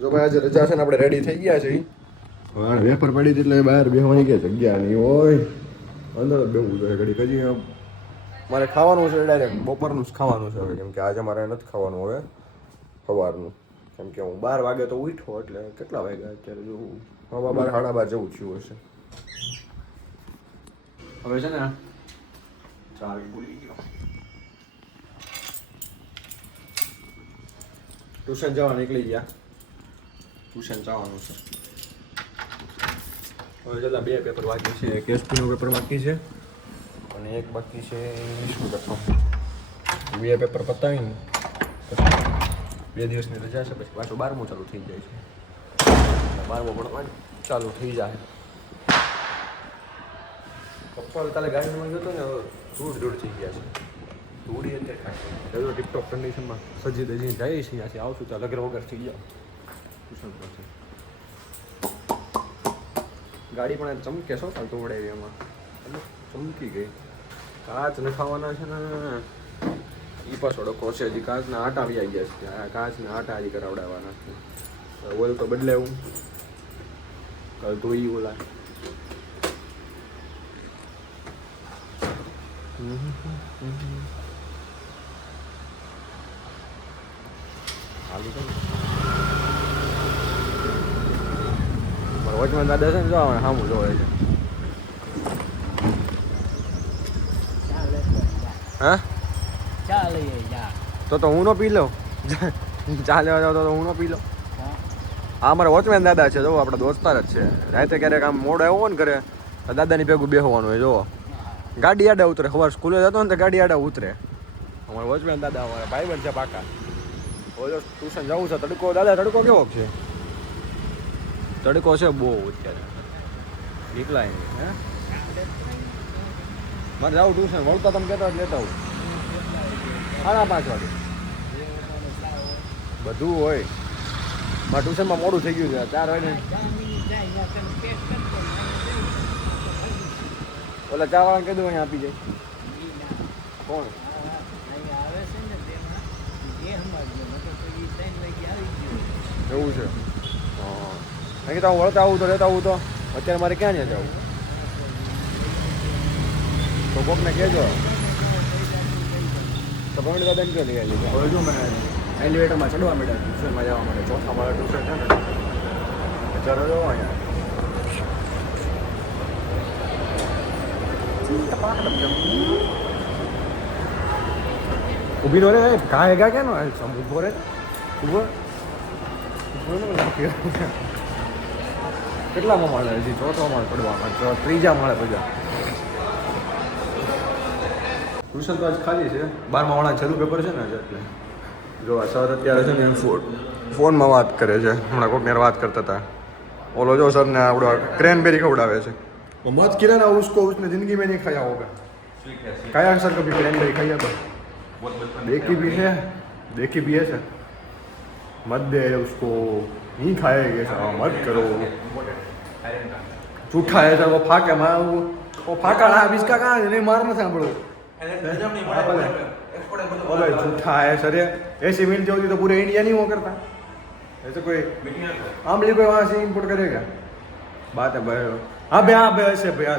જો ભાઈ આજે રજા છે ને આપણે રેડી થઈ ગયા છે હવે વેફર પડી હતી એટલે બહાર બેહવાની કે જગ્યા નહીં હોય અંદર જ બેહવું જોઈએ ઘડી હજી મારે ખાવાનું છે ડાયરેક્ટ બપોરનું જ ખાવાનું છે હવે કેમ કે આજે મારે નથી ખાવાનું હવે સવારનું કેમ કે હું 12 વાગે તો ઉઠ્યો એટલે કેટલા વાગ્યા અત્યારે જો 12:30 સાડા 12 જેવું થયું હશે હવે છે ને ચાવી ભૂલી ગયો ટ્યુશન જવા નીકળી ગયા ટ્યુશન જવાનું છે હવે જલ્લા 2 પેપર બાકી છે એક એસપીનું પેપર બાકી છે અને એક બાકી છે ઇંગ્લિશનું પેપર 2 પેપર પતાવીને 2 દિવસની રજા છે પછી પાછું 12મું ચાલુ થઈ જાય છે 12મું પણ ચાલુ થઈ જાય પપ્પા કાલે ગાડીમાં ગયો હતો ને ધૂળ થઈ ગયા છે ધૂળી અત્યારે ખાય ટીપટોપ કન્ડિશનમાં સજી દજીને જઈએ છીએ ત્યાંથી આવશું ત્યાં લગર વગર થઈ ગયા ટ્યુશન પાસે ગાડી પણ ચમકે છો કાલ તો ઉડાવી એમાં ચમકી ગઈ કાચ નખાવાના છે ને એ પાછો ડકો છે હજી કાચના આટા આવી ગયા છે કાચના આટા હજી કરાવડાવવાના છે ઓઇલ તો બદલાવું કાલ ધોઈ ઓલા વચમાં દાદા છે ને જોવા સામું જોવે છે હા તો હું નો પી લઉં ચા લેવા જાવ તો હું નો પી લઉં હા મારા વોચમેન દાદા છે જો આપણા દોસ્તાર જ છે રાતે ક્યારેક આમ મોડો આવ્યો ને કરે દાદાની ભેગું બેસવાનું હોય જો ગાડી આડા ઉતરે સવાર સ્કૂલે જતો ને તો ગાડી આડા ઉતરે અમારા વોચમેન દાદા અમારા ભાઈબંધ છે પાકા ઓલો ટ્યુશન જવું છે તડકો દાદા તડકો કેવો છે તડકો છે બહુ અત્યારે નીકળાય નહીં હે મારે જાઉં ટ્યુશન વળતા તમે કહેતા લેતા આવું 5:30 વાગે બધું હોય મારા ટ્યુશનમાં મોડું થઈ ગયું છે 4 વાગે ઓલા ચા વાળાને કીધું અહીંયા આપી જાય કોણ એવું છે હા કારણ કે તમે વળતા આવું તો લેતા આવું તો અત્યારે મારે ક્યાં ત્યાં જવું તો કોકને કહેજો તો ગમે દાદા ને લઈ આવી હવે જો મેં એલિવેટરમાં ચડવા માંડ્યા ટ્યુશનમાં જવા માટે ચોથા મારા ટ્યુશન છે ને ચાલો જો અહીંયા ઊભી નો રે કાંઈ ગા ક્યાં નો ઉભો રે ઉભો કેટલામાં માળે હજી ચોથો માળ પડવામાં ત્રીજા માળે બધા ટ્યુશન તો આજ ખાલી છે 12મા વાળા છેલ્લું પેપર છે ને એટલે જો આ સર અત્યારે છે ને ફોનમાં વાત કરે છે હમણાં કોઈક વાત કરતા હતા ઓલો જો સરને આપણો ક્રેનબેરી ખવડાવે છે मत किया ना उसको उसने जिंदगी में नहीं खाया होगा खाया सर कभी क्रैनबेरी खाया तो देखी भी है सर मत दे उसको नहीं खाएगा सर मत करो झूठा है सर वो फाका मार वो फाका ना अब इसका कहाँ नहीं मारना था बड़ो झूठा है सर ऐसी मिल जाती तो पूरे इंडिया नहीं वो करता ऐसे कोई आमली कोई वहाँ से इम्पोर्ट करेगा बात है भाई हाँ भाई ऐसे भैया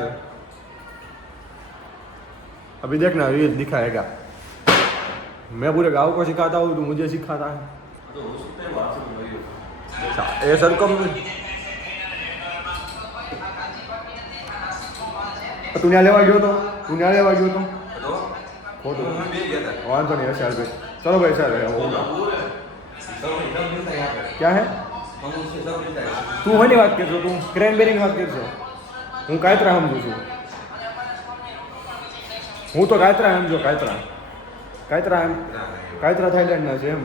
अभी देखना ये दिखाएगा मैं पूरे गांव को सिखाता हूँ तो मुझे सिखाता है ये सर को તું ત્યાં લેવા ગયો તો ખોટું વાંધો નહીં હશે ભાઈ ચલો ભાઈ સર क्या है તું હોની વાત કરશો તું ક્રેનબેરીની વાત કરશો હું કાયત્રા સમજુ છું હું તો કાયત્રા સમજો કાયત્રા થાઈલેન્ડના છે એમ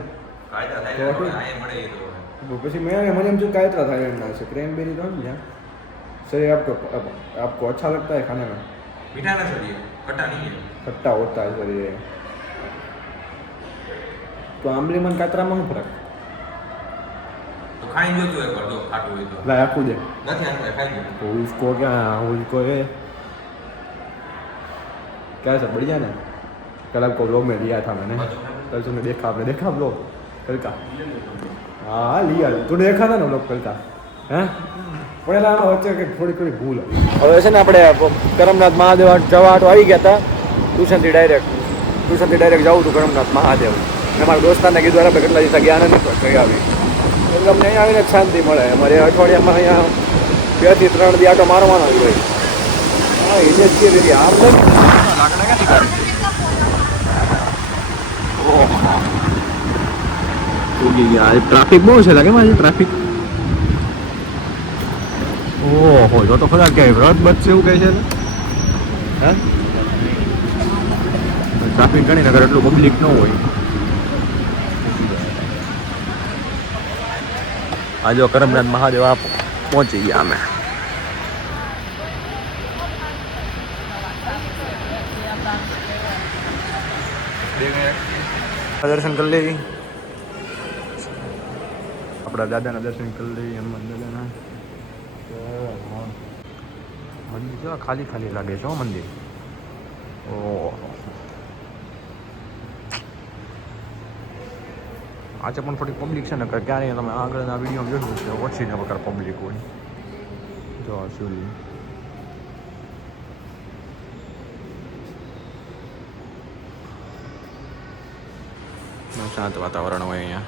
પછી મને એમ છું કાયત્રા थाईलैंड से क्रैनबेरी तो नहीं सर आपको अच्छा लगता है खाने में मीठा ना सर ये खट्टा नहीं है खट्टा होता है सर ये तो आमली मन कायत्रा में फर्क तो खाई जो एक बार दो खाटू हुई तो लाया खुद नहीं आता खाई दो तो उसको क्या उसको ये क्या सर बढ़िया ना कल आपको व्लॉग में दिया था मैंने कल तुमने देखा आपने देखा व्लॉग कल का હા લઈ આવી તું દેખા ને બ્લોક કરતા હે પણ એના આમાં વચ્ચે કંઈક થોડી ભૂલ હતી હવે છે ને આપણે કરમનાથ મહાદેવ જવા આટો આવી ગયા હતા ટ્યુશનથી ડાયરેક્ટ જવું હતું કરમનાથ મહાદેવ અને મારા દોસ્તારને કીધું આપણે કેટલા દિવસ ગયા નથી પણ ગઈ આવી એટલે અમને અહીંયા આવીને જ શાંતિ મળે અમારે અઠવાડિયામાં અહીંયા 2 થી 3 દી આટો મારવાનો જ હોય હા એટલે જ કે રીતે આમ લાકડા ક્યાંથી કાઢી ટ્રાફિક બહુ છે લાગે મારે ટ્રાફિક ઓહો જો તો ખરા કે વ્રત બચશે એવું કહે છે ને હે ટ્રાફિક ગણી નગર એટલું પબ્લિક ન હોય આ જો કરમનાથ મહાદેવ આપ પહોંચી ગયા અમે દર્શન કરી લઈ આપણા દાદાના દર્શન કરી લઈએ હનુમાન દાદાના મંદિર કેવા ખાલી લાગે છે હો મંદિર ઓહો આજે પણ થોડી પબ્લિક છે ને ક્યારે તમે આગળના વિડીયો જોયું છે ઓછી ને પ્રકાર પબ્લિક હોય જો સુલી શાંત વાતાવરણ હોય અહીંયા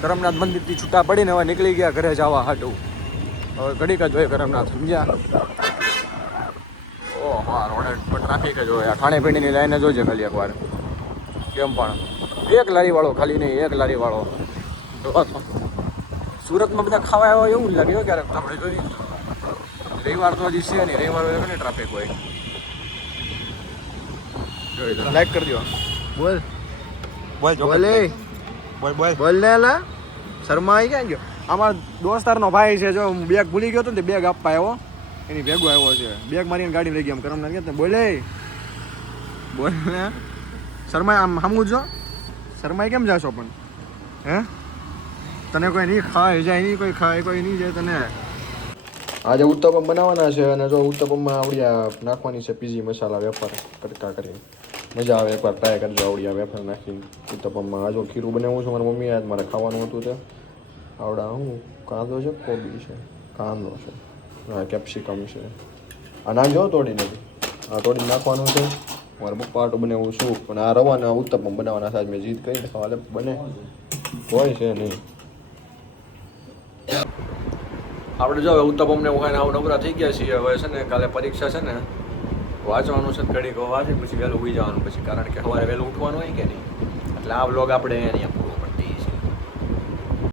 કરમનાથ મંદિરથી છૂટા પડીને હવે નીકળી ગયા ઘરે જવા હાટું હવે ઘડીક જ હોય કરમનાથ સમજ્યા ઓહો રોડ પર ટ્રાફિક જ હોય ખાણીપીણીની લાઈને જોજે ખાલી એકવાર કેમ પણ એક લારીવાળો ખાલી નહીં એક લારીવાળો સુરતમાં બધા ખાવા આવ્યા એવું જ લાગે ક્યારેક આપણે જોઈએ રવિવાર તો હજી છે નહીં રવિવાર હોય ને ટ્રાફિક હોય જોઈ લો લાઈક કરી દો બોલ બોલ બોલ લે લા શર્મા આવી ક્યાં ગયો અમારા દોસ્તારનો ભાઈ છે જો હું બેગ ભૂલી ગયો હતો ને બેગ આપવા આવ્યો એની ભેગો આવ્યો છે બેગ મારીને ગાડી લઈ ગયો આમ કરમનાથ ગયા બોલે બોલ ને શર્મા આમ સામું જો શર્માઈ કેમ જાશો પણ હે તને કોઈ નહીં ખાય જાય નહીં કોઈ ખાય કોઈ નહીં જાય તને આજે ઉત્તપમ બનાવવાના છે અને જો ઉત્તપમમાં આવડિયા નાખવાની છે પીજી મસાલા વેફર કરતા કરી મજા આવે એકવાર ટ્રાય કરજો આવડિયા વેફર નાખીને ઉત્તપમમાં આ જો ખીરું બનાવું છું મારા મમ્મીએ આજ મારે ખાવાનું હતું તે આવડા હું કાંદો છે કોબી છે કાંદો છે હા કેપ્સિકમ છે આ નાખજો તોડીને આ તોડીને નાખવાનું છે મારે પપ્પા આટો બનાવું છું પણ આ રવાના ઉત્તપમ બનાવવાના સાજ મેં જીદ કરીને ખાવા બને હોય છે નહીં આપણે જો ઉત્તપમને ખાઈને આવું નવરા થઈ ગયા છીએ હવે છે ને કાલે પરીક્ષા છે ને વાંચવાનું છે ઘડીક વાંચે પછી વહેલું ઉઈ જવાનું પછી કારણ કે સવારે વહેલું ઉઠવાનું હોય કે નહીં એટલે આ વ્લોગ આપણે અહીંયા